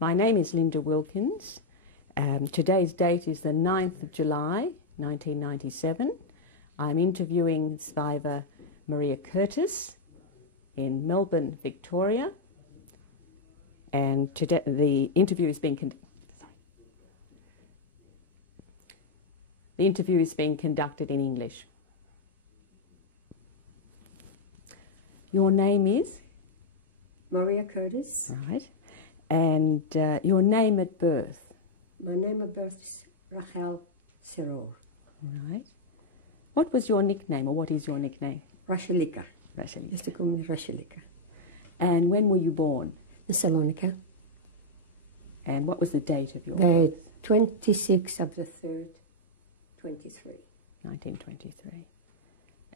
My name is Linda Wilkins. Today's date is the 9th of July, 1997. I'm interviewing survivor Maria Curtis in Melbourne, Victoria. And today the interview is being conducted in English. Your name is? Maria Curtis. Right. And your name at birth? My name at birth is Rachel Siror. Right. What was your nickname, or what is your nickname? Rashelika. Rashelika. Used to call me Rashelika. And when were you born? In Salonika. And what was the date of your birth? The 26th of the 3rd, 23. 1923.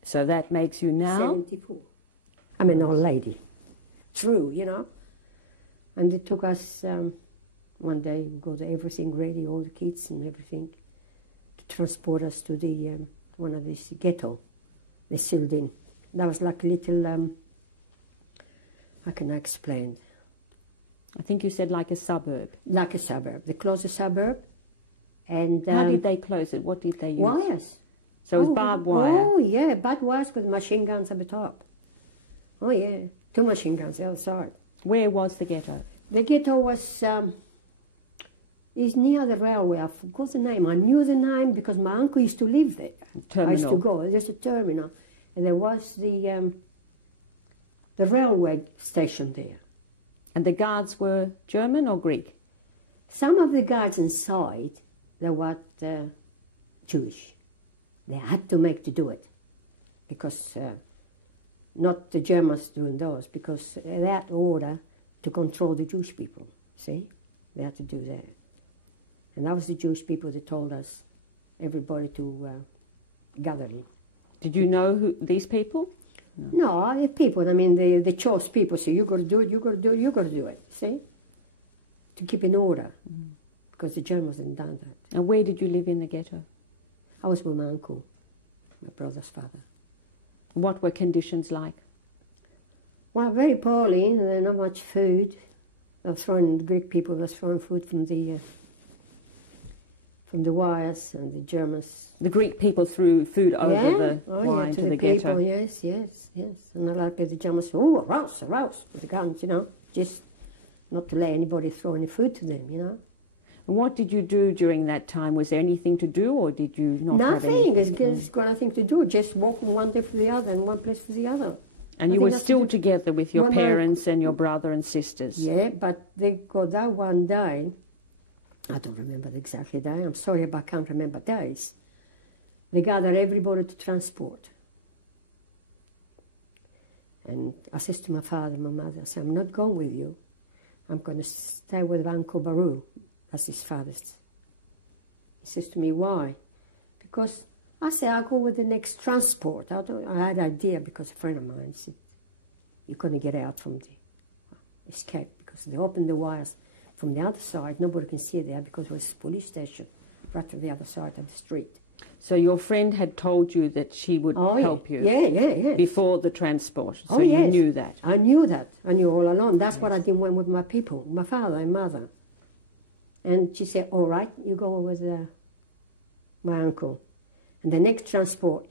So that makes you now? 74. I'm an old lady. True, you know. And it took us one day, we got everything ready, all the kids and everything, to transport us to the one of these ghetto they sealed in. That was like a little, how can I explain? I think you said like a suburb. Like a suburb. They closed the suburb. And how did they close it? What did they use? Wires. So it was barbed wire? Oh, yeah, barbed wires with machine guns at the top. Oh, yeah, 2 machine guns the other side. Where was the ghetto? The ghetto was is near the railway. I forgot the name. I knew the name because my uncle used to live there. Terminal. I used to go. There's a terminal. And there was the railway station there. And the guards were German or Greek? Some of the guards inside, they were Jewish. They had to make to do it. Because, not the Germans doing those, because they had order to control the Jewish people, see? They had to do that. And that was the Jewish people that told us, everybody to gather in. Did you know who these people? No, the people, I mean, they chose people, so you got to do it, you got to do it, you got to do it, see? To keep in order, because the Germans hadn't done that. And where did you live in the ghetto? I was with my uncle, my brother's father. What were conditions like? Well, very poorly, and not much food. They were throwing, the Greek people were throwing food from the wires, and the Germans... The Greek people threw food over the wire into the ghetto? People, yes. And like the Germans, oh, arouse, with the guns, you know, just not to let anybody throw any food to them, you know. And what did you do during that time? Was there anything to do, or did you not have anything? Nothing. It's got nothing to do. Just walk from one day to the other and one place to the other. And you were still together with your parents and your brother and sisters? Yeah, but they got that one day. I don't remember the exact day. I'm sorry, but I can't remember days. They gathered everybody to transport. And I said to my father and my mother, I said, I'm not going with you. I'm going to stay with Uncle Baru. That's his father's. He says to me, why? Because I said, I'll go with the next transport. I had an idea because a friend of mine said, you're going to get out from the escape because they opened the wires from the other side. Nobody can see there because it was a police station right to the other side of the street. So your friend had told you that she would help you? Yeah. Before the transport? So you knew that? I knew that. I knew all along. That's what I did when with my people, my father and mother. And she said, all right, you go with my uncle. And the next transport,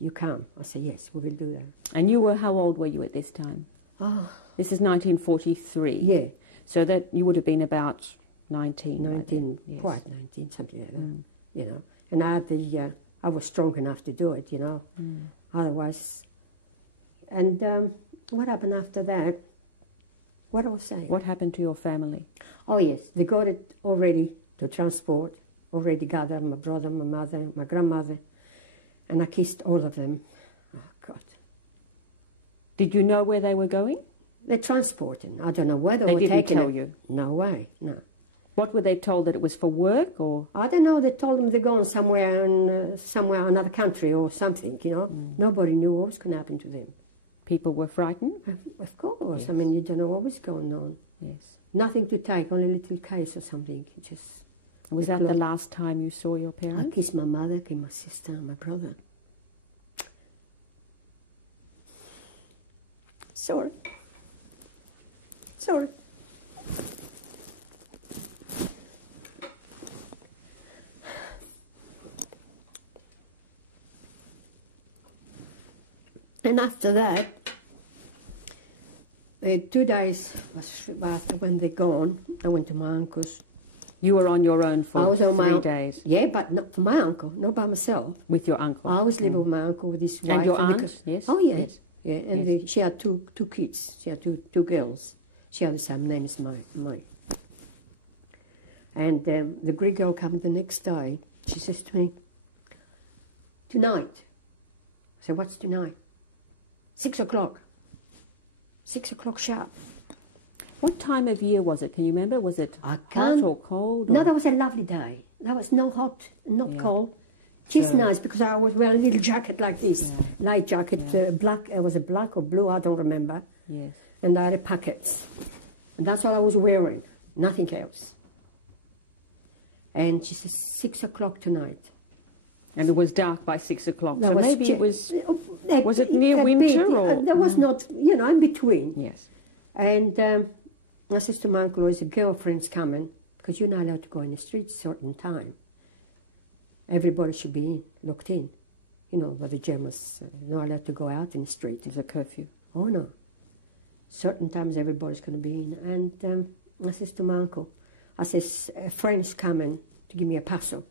you come. I said, yes, we will do that. And you were, how old were you at this time? Oh. This is 1943. Yeah. So that you would have been about 19. 19, yes. Quite 19, something like that, you know. And I had I was strong enough to do it, you know. Otherwise, and what happened after that? What I was saying? What happened to your family? Oh, yes, they got it already to transport, already gathered, my brother, my mother, my grandmother, and I kissed all of them. Oh, God. Did you know where they were going? They're transporting. I don't know where they were taking it. They didn't tell you? No way, no. What were they told, that it was for work, or? I don't know, they told them they're going somewhere in another country or something, you know. Nobody knew what was going to happen to them. People were frightened? Of course. Yes. I mean, you don't know what was going on. Yes. Nothing to take, only a little case or something. Just. Was that the last time you saw your parents? I kissed my mother, kissed my sister, and my brother. Sorry. And after that, 2 days after when they're gone, I went to my uncle's. You were on your own I for was on 3 days Yeah, but not for my uncle, not by myself. with your uncle. I was living with my uncle with his wife. And your aunt? because- Yes. Oh, yeah. Yes. Yeah, and Yes. she had two kids. She had two girls. She had the same name as mine. And the Greek girl came the next day. She says to me, "Tonight." I said, "What's tonight?" 6 o'clock. 6 o'clock sharp. What time of year was it? Can you remember? Was it I hot can't- or cold? No, or- that was a lovely day. That was no hot, not Yeah. cold. Just So- nice because I was wearing a little jacket like this, Yeah. light jacket, Yeah. black. It was a black or blue, I don't remember. Yes. And I had a packet. And that's all I was wearing, nothing else. And she says, 6 o'clock tonight. And it was dark by 6 o'clock. That So was maybe ju- it was. uh, Was it near a winter bit, or- there was not, in between. Yes. And I says to my uncle, his girlfriend's coming, because you're not allowed to go in the street a certain time. Everybody should be locked in. But the Germans not allowed to go out in the street. There's a curfew. Oh, no. Certain times everybody's going to be in. And I says to my uncle, I says, a friend's coming to give me a parcel.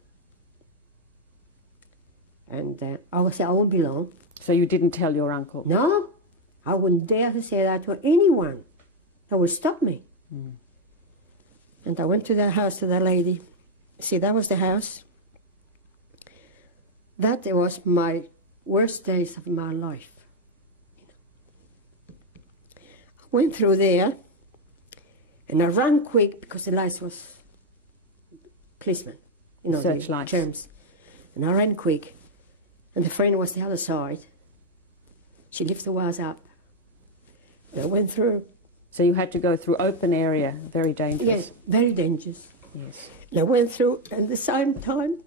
And I will say, I won't be long. So you didn't tell your uncle? No, I wouldn't dare to say that to anyone. That would stop me. Mm. And I went to that house, to that lady. See, that was the house. That was my worst days of my life. I went through there, and I ran quick because the lights was policemen, Searchlights. the terms. And I ran quick, and the friend was the other side. She lifted the wires up. And I went through. So you had to go through open area, very dangerous. Yes, very dangerous. Yes. And I went through, and at the same time,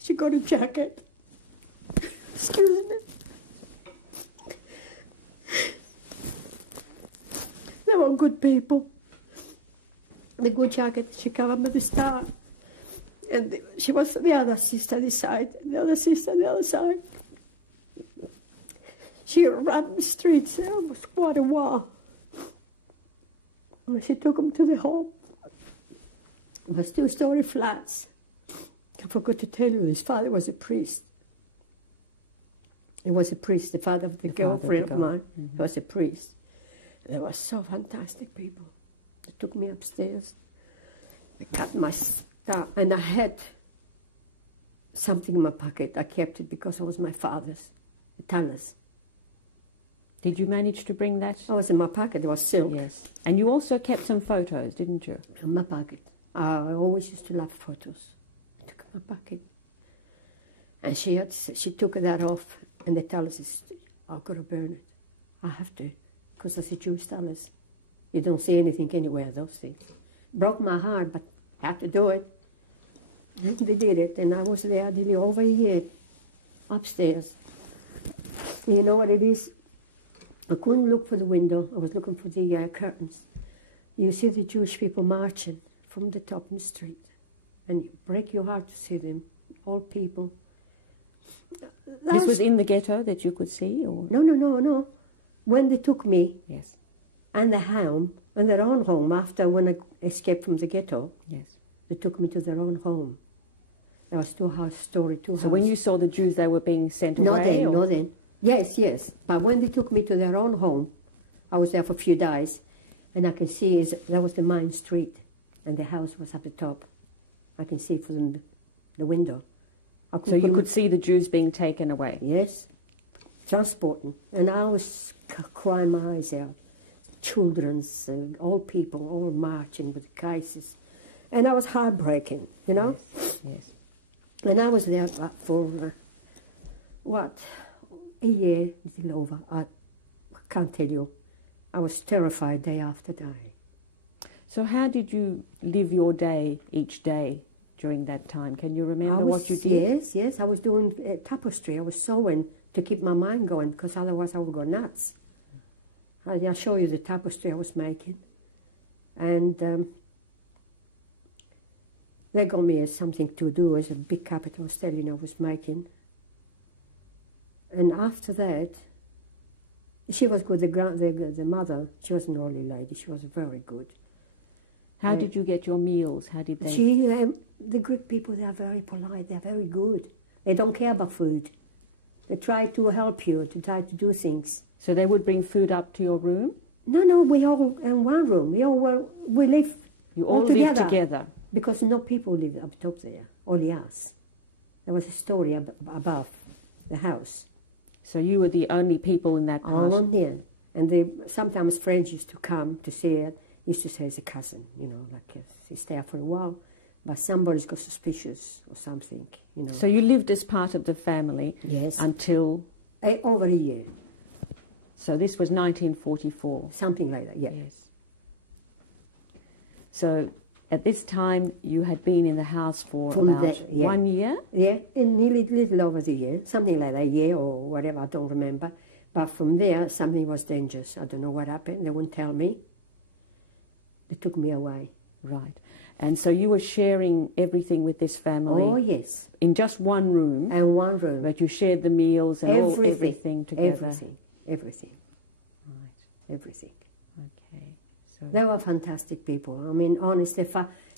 she got a jacket. Excuse me. They were good people. The good jacket, she covered with the star. And she was the other sister this side, and the other sister the other side. She ran the streets. It was quite a while. And she took him to the home. It was 2-story flats. I forgot to tell you, his father was a priest. He was a priest, the father of the girlfriend of mine. Mm-hmm. He was a priest. They were so fantastic people. They took me upstairs. They cut my stuff, and I had something in my pocket. I kept it because it was my father's, the thalers. Did you manage to bring that? I was in my pocket. It was silk. Yes. And you also kept some photos, didn't you? In my pocket. I always used to love photos. I took my pocket. And she took that off, and the thalers says, I've got to burn it. I have to, because that's a Jewish thalers. You don't see anything anywhere, those things. Broke my heart, but I had to do it. And they did it, and I was there nearly over a year, upstairs. You know what it is? I couldn't look for the window. I was looking for the curtains. You see the Jewish people marching from the top of the street, and you break your heart to see them, all people. This was in the ghetto that you could see, or? No. When they took me Yes. and the home, and their own home, after when I escaped from the ghetto, Yes. they took me to their own home. There was two houses. So when you saw the Jews, they were being sent Not away? then, or? not then. Yes. But when they took me to their own home, I was there for a few days, and I can see that was the main street, and the house was at the top. I can see from the window. So you could see the Jews being taken away? Yes, transporting. And I was crying my eyes out. Children's, old people, all marching with cases. And I was heartbreaking, Yes. And I was there for, a year, a little over. I can't tell you. I was terrified day after day. So how did you live your day each day during that time? Can you remember what you did? Yes. I was doing tapestry. I was sewing to keep my mind going, because otherwise I would go nuts. I'll show you the tapestry I was making. And they got me as something to do, as a big capital stellium I was making. And after that, She was good. The mother, she was an old lady. She was very good. How did you get your meals? How did they? The Greek people, they are very polite. They are very good. They don't care about food. They try to help you, to try to do things. So they would bring food up to your room? No, we all in one room. We live. You all live together? Because no people live up top there, only us. There was a story above the house. So you were the only people in that house? All there. And sometimes friends used to come to see it. Used to say it's a cousin, like she stay for a while. But somebody's got suspicious or something, So you lived as part of the family? Yes. Until? Over a year. So this was 1944? Something like that, yeah. Yes. So at this time you had been in the house for about 1 year? Yeah, nearly a little over the year, something like that, a year or whatever, I don't remember. But from there, something was dangerous. I don't know what happened. They wouldn't tell me. They took me away. Right. And so you were sharing everything with this family? Oh, yes. In just one room? And one room. But you shared the meals and everything together? Everything. Right. Everything. Okay. So they were fantastic people. I mean, honestly,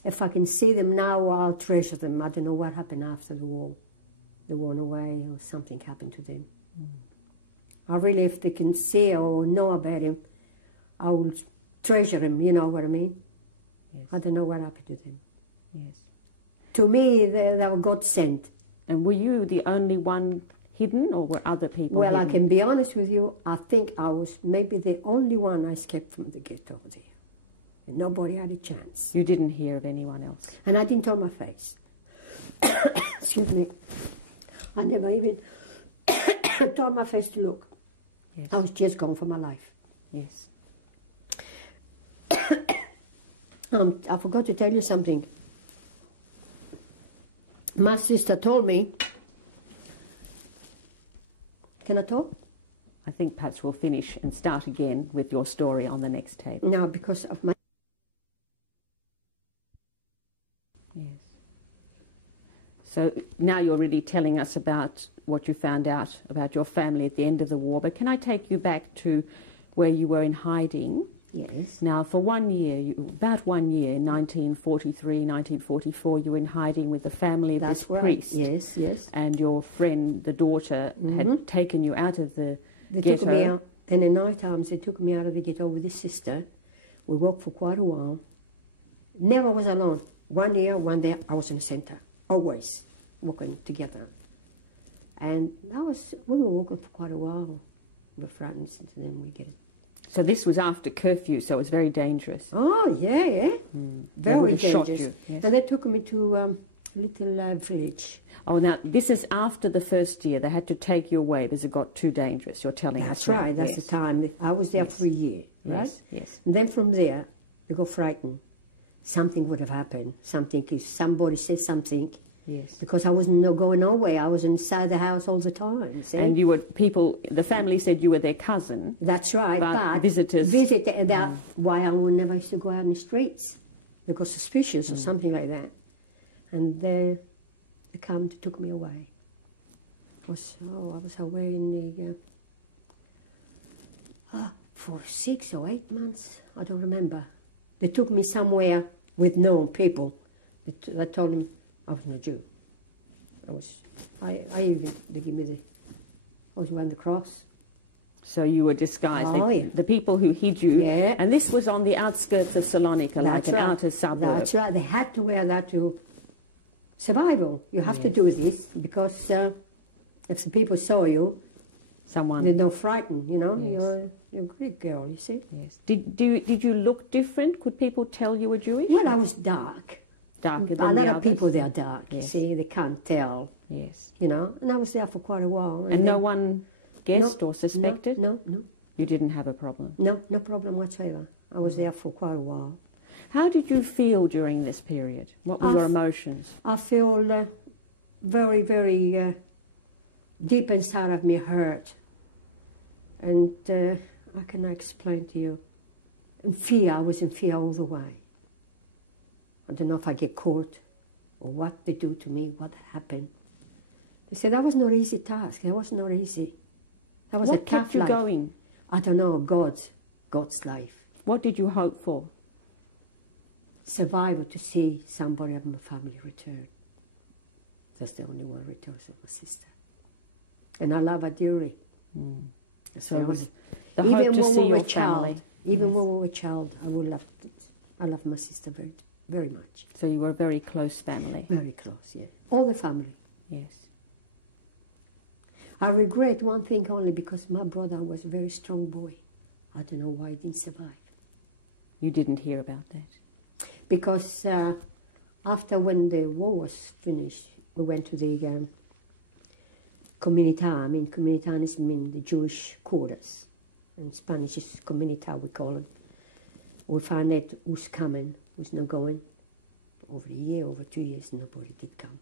if I can see them now, I'll treasure them. I don't know what happened after the war. They went away or something happened to them. I really, if they can see or know about him, I will treasure him, you know what I mean? Yes. I don't know what happened to them. Yes. To me, they were God sent. And were you the only one hidden, or were other people Well, hidden? I can be honest with you, I think I was maybe the only one I escaped from the ghetto there. And nobody had a chance. You didn't hear of anyone else? And I didn't turn my face. Excuse me. I never even turned my face to look. Yes. I was just gone for my life. Yes. I forgot to tell you something. My sister told me... Can I talk? I think perhaps we'll finish and start again with your story on the next tape. No, because of my... Yes. So now you're really telling us about what you found out about your family at the end of the war, but can I take you back to where you were in hiding? Yes. Now, for 1 year, about 1 year, in 1943, 1944, you were in hiding with the family of this priest. Yes, yes. And your friend, the daughter, had taken you out of the ghetto. Took me out, and in night times they took me out of the ghetto with his sister. We walked for quite a while. Never was alone. 1 year, 1 day, I was in the center. Always walking together. And we were walking for quite a while. We were friends, and then we get it. So this was after curfew, so it was very dangerous. Oh, yeah. Very dangerous. Shot you. Yes. And they took me to a little village. Oh, now, this is after the first year. They had to take you away because it got too dangerous. You're telling us. That's right. That's the time. I was there for a year, right? Yes, yes. And then from there, they got frightened. Something would have happened. Something, if somebody said something. Yes. Because I wasn't going nowhere. I was inside the house all the time. See? And you were the family said you were their cousin. That's right. But visitors. And that's why I would never used to go out in the streets. They got suspicious or something like that. And they took me away. I was away in the, for 6 or 8 months. I don't remember. They took me somewhere with known people. They told them I was no Jew. They gave me I was wearing the cross. So you were disguised. Oh, yeah. The people who hid you. Yeah. And this was on the outskirts of Salonika, like an outer suburb. That's right. They had to wear that to survival. You have to do this because if the people saw you, they're not frightened, you know. Yes. You're a Greek girl, you see. Yes. Did you look different? Could people tell you were Jewish? Well, I was dark. Darker than a the lot of others? people, they are dark. Yes. You see, they can't tell. Yes. You know, and I was there for quite a while. And no one guessed or suspected? No. You didn't have a problem? No problem whatsoever. I was there for quite a while. How did you feel during this period? What were your emotions? I feel very, very deep inside of me hurt. And how can I explain to you? In fear, I was in fear all the way. I don't know if I get caught or what they do to me, what happened. They said that was not an easy task. That was not easy. That was a tough life. What kept you going? I don't know, God's life. What did you hope for? Survival, to see somebody of my family return. That's the only one returns of my sister. And I love her dearly. So it was the hope to see your family. Even when we were a child, I loved my sister very, very much. So you were a very close family. Very close, yeah. All the family. Yes. I regret one thing only, because my brother was a very strong boy. I don't know why he didn't survive. You didn't hear about that? Because after when the war was finished, we went to the comunità. I mean, comunità means the Jewish quarters. In Spanish is comunità, we call it. We found out who's coming, who's not going. Over a year, over 2 years, nobody did come.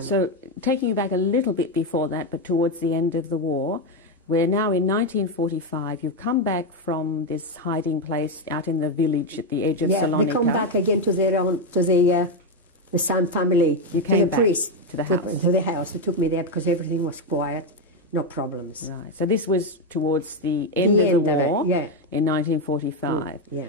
So, taking you back a little bit before that, but towards the end of the war, we're now in 1945. You've come back from this hiding place out in the village at the edge of Salonika. They come back again to their own, to the Sam family. You came back priest, to the house. To the house. They took me there because everything was quiet, no problems. Right. So this was towards the end of the war in 1945. Yeah.